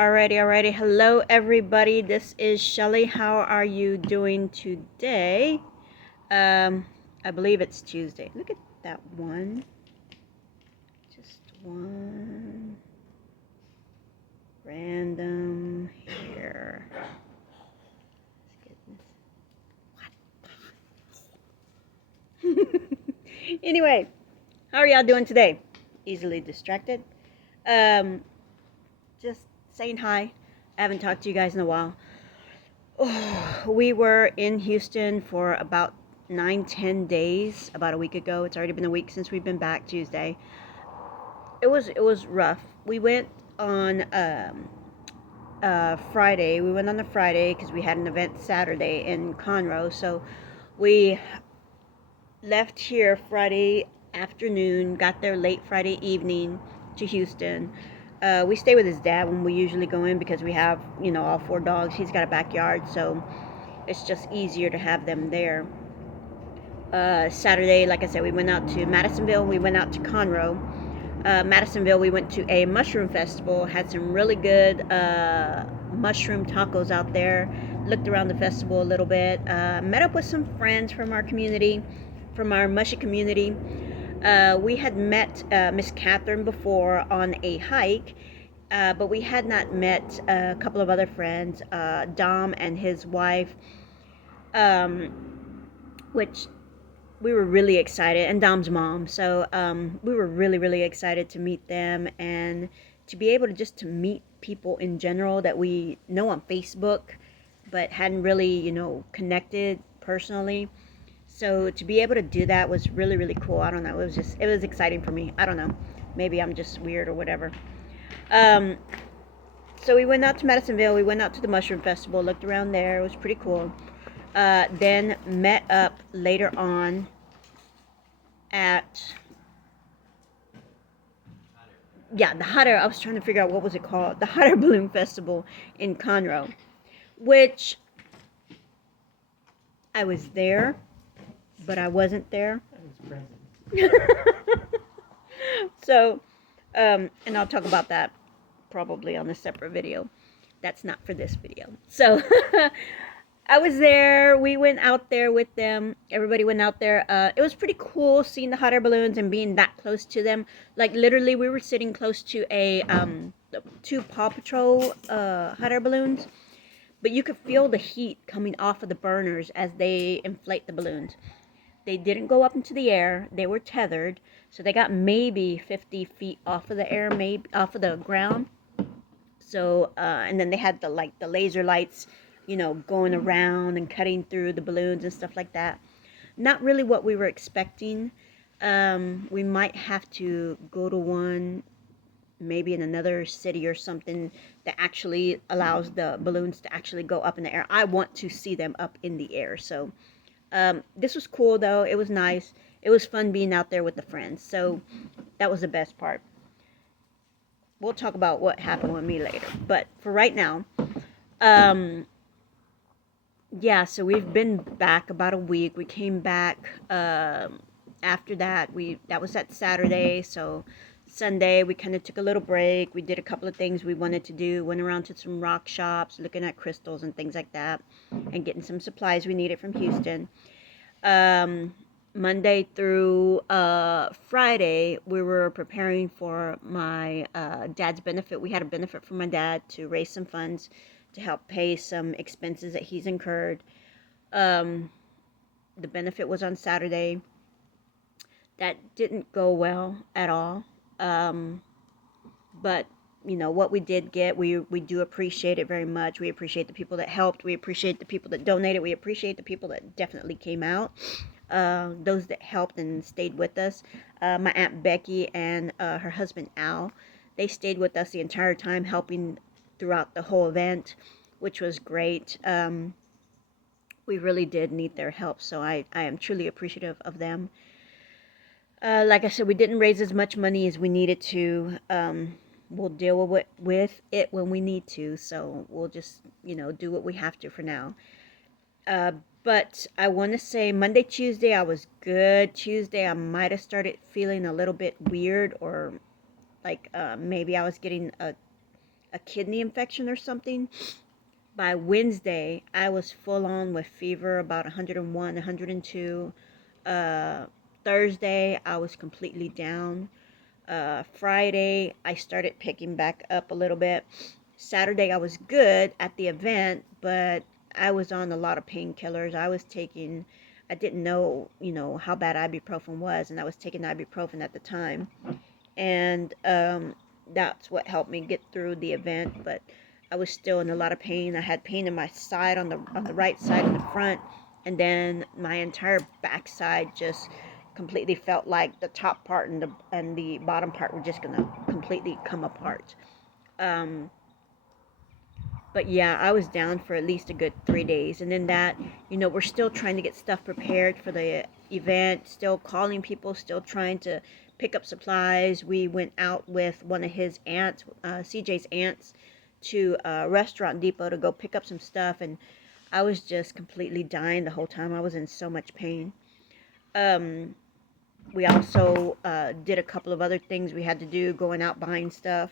Alrighty. Hello, everybody. This is Shelly. How are you doing today? I believe it's Tuesday. Look at that one. Just one random here. What? Anyway, how are y'all doing today? Easily distracted. Um, just saying hi. I haven't talked to you guys in a while. Oh, we were in Houston for about 9-10 days about a week ago. It's already been a week since we've been back. Tuesday. It was rough. We went on Friday. We went on a Friday because we had an event Saturday in Conroe. So we left here Friday afternoon, got there late Friday evening to Houston. We stay with his dad when we usually go in because we have, all four dogs. He's got a backyard, so it's just easier to have them there. Saturday, like I said, we went out to Madisonville. We went out to Conroe. Madisonville, we went to a mushroom festival. Had some really good mushroom tacos out there. Looked around the festival a little bit. Met up with some friends from our community, from our mushy community. We had met Miss Catherine before on a hike, but we had not met a couple of other friends, Dom and his wife, which we were really excited, and Dom's mom. So we were really excited to meet them and to be able to just to meet people in general that we know on Facebook, but hadn't really, connected personally. So to be able to do that was really cool. I don't know. It was exciting for me. I don't know. Maybe I'm just weird or whatever. Um, so we went out to Madisonville. We went out to the Mushroom Festival, looked around there. It was pretty cool. Then met up later on at the hot air. I was trying to figure out what was it called. The Hot Air Balloon Festival in Conroe, which I was there, but I wasn't there. I was present. So, and I'll talk about that probably on a separate video. That's not for this video. So, I was there. We went out there with them. Everybody went out there. It was pretty cool seeing the hot air balloons and being that close to them. Like literally, we were sitting close to a two Paw Patrol hot air balloons, but you could feel the heat coming off of the burners as they inflate the balloons. They didn't go up into the air. They were tethered, so they got maybe 50 feet off of the air, maybe off of the ground. So, and then they had the laser lights, going around and cutting through the balloons and stuff like that. Not really what we were expecting. We might have to go to one maybe in another city or something that actually allows the balloons to actually go up in the air. I want to see them up in the air. So this was cool though. It was nice. It was fun being out there with the friends. So that was the best part. We'll talk about what happened with me later. But for right now, yeah, so we've been back about a week. We came back after that. That was that Saturday. So Sunday we kind of took a little break. We did a couple of things we wanted to do. Went around to some rock shops, looking at crystals and things like that, and getting some supplies we needed from Houston. Monday through Friday, we were preparing for my dad's benefit. We had a benefit for my dad to raise some funds to help pay some expenses that he's incurred. The benefit was on Saturday. That didn't go well at all. But what we did get, we do appreciate it very much. We appreciate the people that helped. We appreciate the people that donated. We appreciate the people that definitely came out. Those that helped and stayed with us. My Aunt Becky and her husband Al, they stayed with us the entire time, helping throughout the whole event, which was great. We really did need their help, so I am truly appreciative of them. Like I said, we didn't raise as much money as we needed to. We'll deal with it when we need to, so we'll just, do what we have to for now. But I want to say Monday, Tuesday, I was good. Tuesday, I might have started feeling a little bit weird, or like maybe I was getting a kidney infection or something. By Wednesday, I was full on with fever, about 101, 102. Uh, Thursday, I was completely down. Friday, I started picking back up a little bit. Saturday, I was good at the event, but I was on a lot of painkillers. I didn't know, how bad ibuprofen was, and I was taking ibuprofen at the time. And that's what helped me get through the event. But I was still in a lot of pain. I had pain in my side, on the right side in the front, and then my entire backside just completely felt like the top part and the bottom part were just gonna completely come apart. Um, but yeah, I was down for at least a good 3 days, and then that, we're still trying to get stuff prepared for the event, still calling people, still trying to pick up supplies. We went out with one of his aunts, CJ's aunts, to Restaurant Depot to go pick up some stuff, and I was just completely dying the whole time. I was in so much pain. Um, we also did a couple of other things we had to do, going out buying stuff,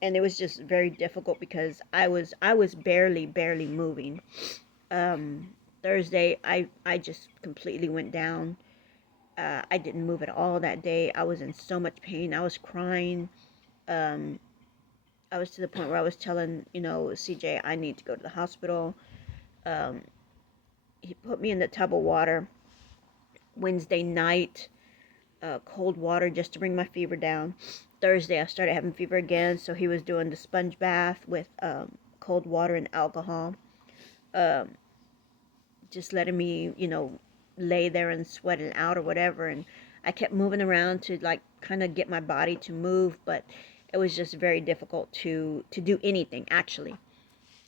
and it was just very difficult because I was barely moving. um, Thursday, I just completely went down. I didn't move at all that day. I was in so much pain. I was crying. um, I was to the point where I was telling, CJ, I need to go to the hospital. um, he put me in the tub of water Wednesday night, cold water just to bring my fever down. Thursday, I started having fever again, so he was doing the sponge bath with cold water and alcohol, um, just letting me, lay there and sweat it out or whatever. And I kept moving around to like kind of get my body to move, but it was just very difficult to do anything actually.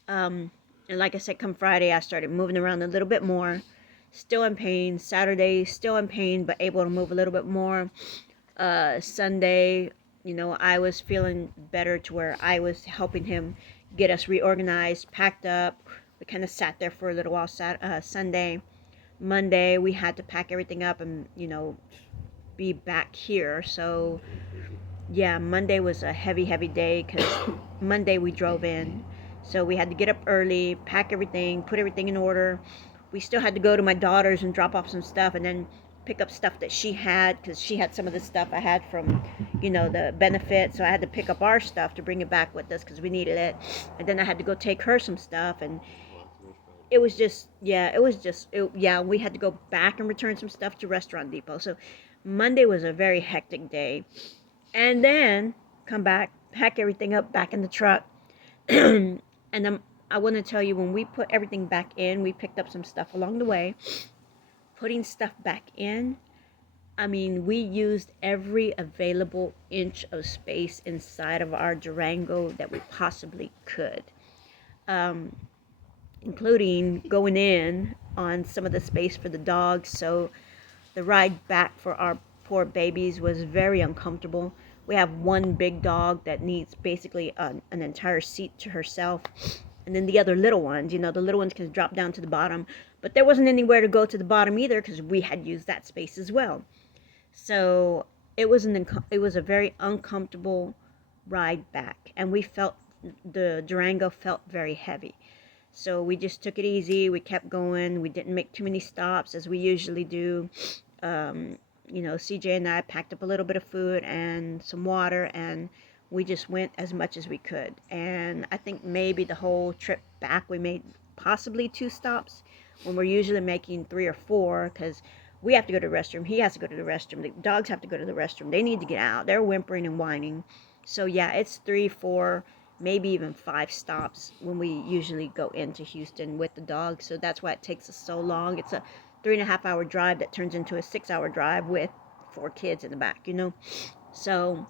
Um, and like I said, come Friday, I started moving around a little bit more. Still in pain. Saturday, still in pain, but able to move a little bit more. Sunday, I was feeling better to where I was helping him get us reorganized, packed up. We kind of sat there for a little while. Sunday, Monday, we had to pack everything up and be back here. So yeah, Monday was a heavy day because Monday we drove in. So we had to get up early, pack everything, put everything in order. We still had to go to my daughter's and drop off some stuff and then pick up stuff that she had because she had some of the stuff I had from, the benefit. So I had to pick up our stuff to bring it back with us because we needed it. And then I had to go take her some stuff. And it was just, yeah, yeah, we had to go back and return some stuff to Restaurant Depot. So Monday was a very hectic day, and then come back, pack everything up back in the truck. And I want to tell you, when we put everything back in, we picked up some stuff along the way. Putting stuff back in, I mean, we used every available inch of space inside of our Durango that we possibly could, um, including going in on some of the space for the dogs. So the ride back for our poor babies was very uncomfortable. We have one big dog that needs basically an entire seat to herself. And then the other little ones, the little ones can drop down to the bottom. But there wasn't anywhere to go to the bottom either because we had used that space as well. So it was a very uncomfortable ride back. And the Durango felt very heavy. So we just took it easy. We kept going. We didn't make too many stops as we usually do. Um, CJ and I packed up a little bit of food and some water, and we just went as much as we could. And I think maybe the whole trip back we made possibly 2 stops when we're usually making 3 or 4 because we have to go to the restroom. He has to go to the restroom. The dogs have to go to the restroom. They need to get out. They're whimpering and whining. So yeah, it's 3, 4, maybe even 5 stops when we usually go into Houston with the dogs. So that's why it takes us so long. It's a 3.5 hour drive that turns into a 6 hour drive with 4 kids in the back. So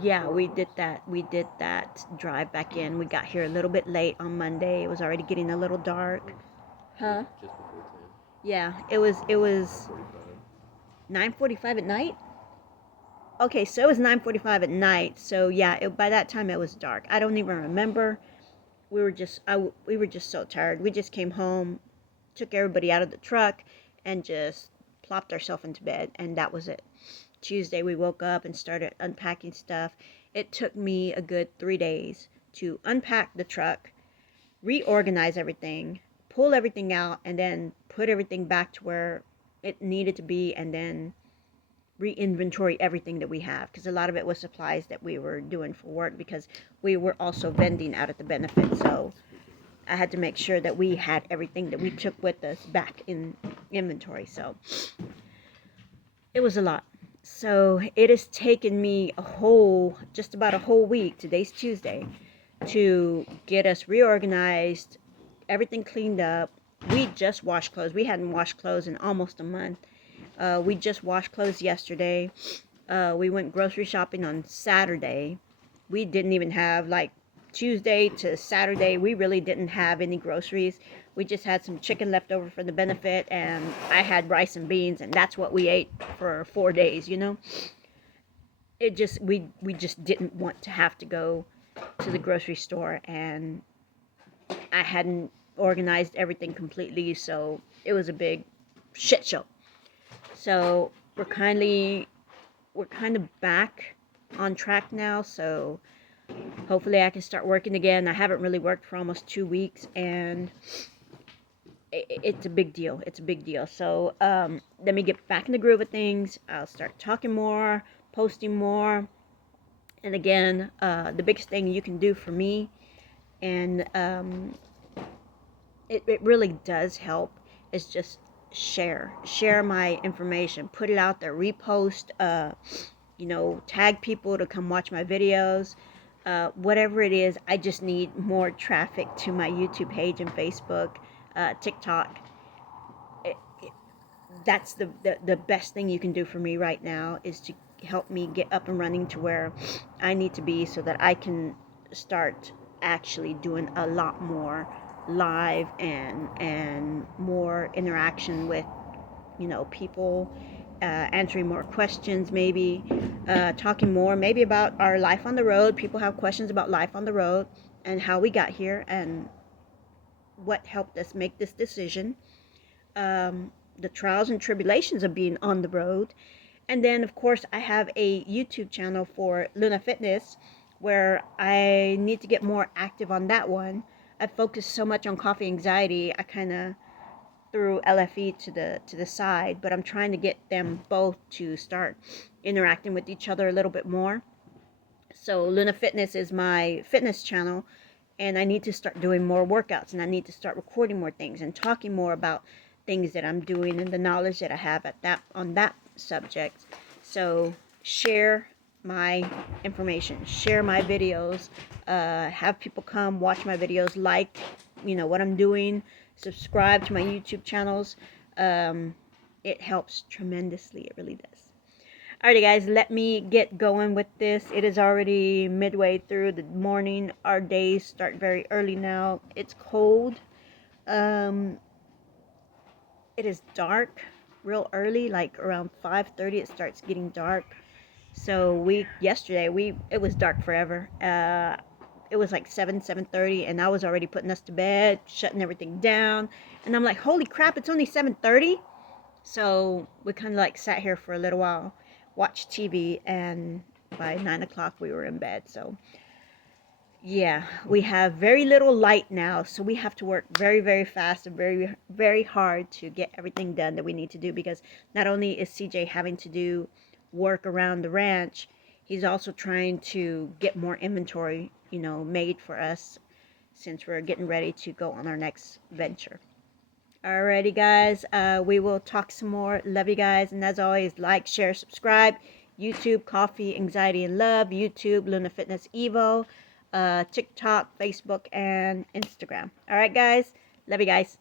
yeah, we did that drive back in. We got here a little bit late on Monday. It was already getting a little dark. Huh? Just before 10. Yeah, it was 45. 9:45 at night. Okay, so it was 9:45 at night. So yeah, by that time it was dark. I don't even remember. We were just so tired. We just came home, took everybody out of the truck, and just plopped ourselves into bed, and that was it. Tuesday we woke up and started unpacking stuff. it took me a good 3 days to unpack the truck, reorganize everything, pull everything out, and then put everything back to where it needed to be, and then re-inventory everything that we have, because a lot of it was supplies that we were doing for work, because we were also vending out at the benefit. So I had to make sure that we had everything that we took with us back in inventory. So it was a lot. So it has taken me just about a whole week, today's Tuesday, to get us reorganized, everything cleaned up. We just washed clothes. We hadn't washed clothes in almost a month. We just washed clothes yesterday. We went grocery shopping on Saturday. We didn't even have, like, Tuesday to Saturday, we really didn't have any groceries. We just had some chicken left over for the benefit, and I had rice and beans, and that's what we ate for 4 days, you know? It just, we just didn't want to have to go to the grocery store, and I hadn't organized everything completely, so it was a big shit show. So we're kind of back on track now, so hopefully I can start working again. I haven't really worked for almost 2 weeks, and it's a big deal. It's a big deal. So let me get back in the groove of things. I'll start talking more, posting more. And again, the biggest thing you can do for me, and it really does help, is just share my information, put it out there, repost, tag people to come watch my videos. Whatever it is, I just need more traffic to my YouTube page and Facebook, TikTok. That's the best thing you can do for me right now, is to help me get up and running to where I need to be, so that I can start actually doing a lot more live and more interaction with people, answering more questions, maybe talking more maybe about our life on the road. People have questions about life on the road and how we got here and what helped us make this decision, the trials and tribulations of being on the road. And then, of course, I have a YouTube channel for Luna Fitness, where I need to get more active on that one. I focused so much on coffee anxiety, I kind of threw LFE to the side, but I'm trying to get them both to start interacting with each other a little bit more. So Luna Fitness is my fitness channel, and I need to start doing more workouts, and I need to start recording more things and talking more about things that I'm doing and the knowledge that I have on that subject. So share my information, share my videos, have people come watch my videos, like what I'm doing, subscribe to my YouTube channels. It helps tremendously. It really does. Alrighty, guys, let me get going with this. It is already midway through the morning. Our days start very early now. It's cold. It is dark real early, like around 5:30 it starts getting dark. So yesterday it was dark forever. It was like 7:30, and I was already putting us to bed, shutting everything down. And I'm like, holy crap, it's only 7:30. So we kind of like sat here for a little while, watched TV, and by 9 o'clock we were in bed. So yeah, we have very little light now, so we have to work very, very fast and very, very hard to get everything done that we need to do, because not only is CJ having to do work around the ranch, he's also trying to get more inventory, made for us, since we're getting ready to go on our next venture. Alrighty, guys, we will talk some more. Love you guys, and as always, like, share, subscribe. YouTube, Coffee, Anxiety, and Love. YouTube, Luna Fitness Evo. TikTok, Facebook, and Instagram. Alright, guys, love you guys.